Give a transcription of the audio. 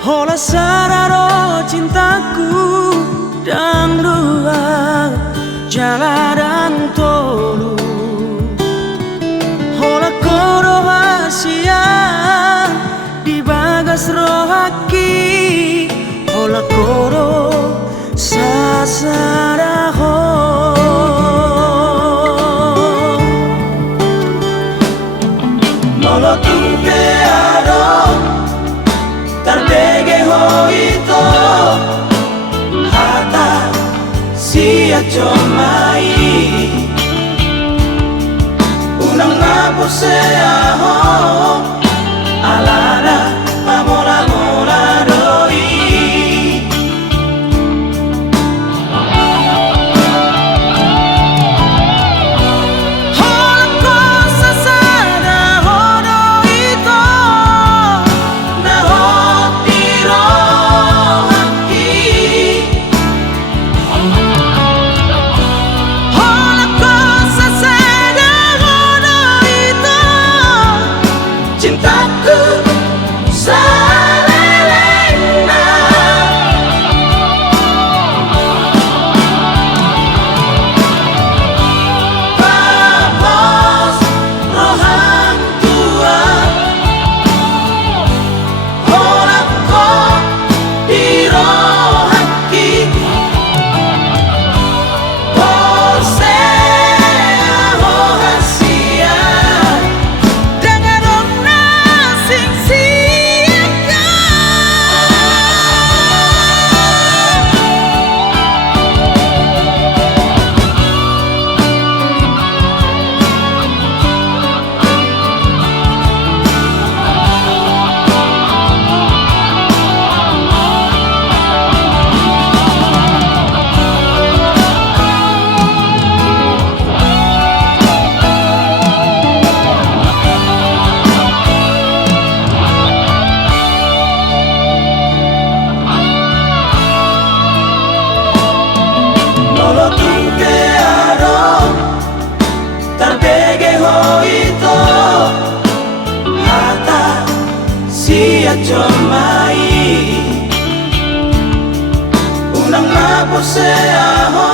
Hola sararo cintaku dan ruang jalanan tolu. Hola koro hasia di bagas rohaki. Hola koro sasaraho. Molo tumpe aro tarbege hoito hata sia comai unang napose aho alana pamola mola doi hola cosa sana hono ito na hotiro haki hola cosa sana hono ito cintaku salelena papos rohang tua hola ko di rohaki porse aho hasia dengan onna sing siaka Nolo tumpe aro tarbege hoito hata sia comai unang napose aho